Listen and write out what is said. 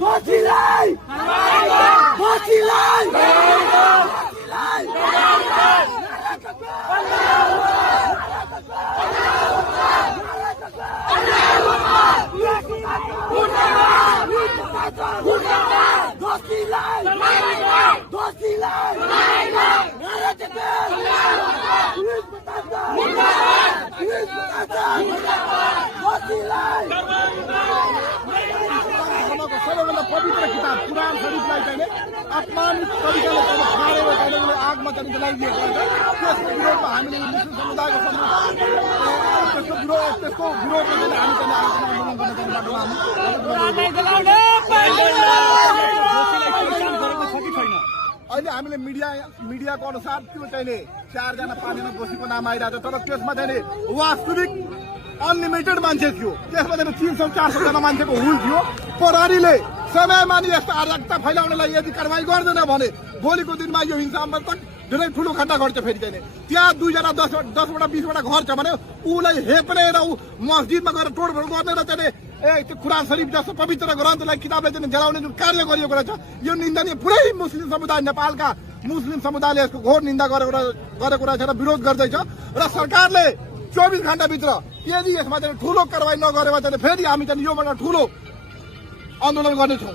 दोषीलाई दोषीलाई सबैभन्दा पवित्र किताब कुरान शरीफलाई चाहिँ अपमानित तरिकाले चाहिँ फाडेर चाहिँ उसले आगमा चाहिँ जलाइदिएको छ। त्यसको विरोधमा हामीले मुस्लिम समुदायको त्यसको विरोधमा चाहिँ हामी चाहिँ आन्दोलन गर्न चाहिँ अहिले हामीले मिडियाको अनुसार त्यो चाहिँ 4 जना 5 जना दोषीको नाम आइरहेको छ। तर त्यसमा चाहिँ वास्तविक अनलिमिटेड मान्छे थियो। त्यसमा चाहिँ 300-400 जना मान्छेको हुल थियो। प्रहरीले समयमा नि यस्तो अराजकता फैलाउनलाई यदि कारवाही गर्दैन भने भोलिको दिनमा यो हिंसामा तक धेरै ठुलो घटना घट्छ। फेरि चाहिँ त्यहाँ 2 जना 10वटा 20वटा घर छ भने उसलाई हेप्ने र ऊ मस्जिदमा गएर तोडफोड गर्ने र चाहिँ त्यो कुरान शरीफ जस्तो पवित्र ग्रन्थलाई किताबलाई चाहिँ जलाउने जुन कार्य गरिएको रहेछ यो निन्दनीय। पुरै मुस्लिम समुदाय नेपालका मुस्लिम समुदायले यसको घोर निन्दा गरेको रहेछ र विरोध गर्दैछ। र सरकारले 24 घण्टाभित्र यदि यसमा चाहिँ ठुलो कारवाही नगरेमा चाहिँ फेरि हामी चाहिँ योभन्दा ठुलो आन्दोलन गर्नेछौँ।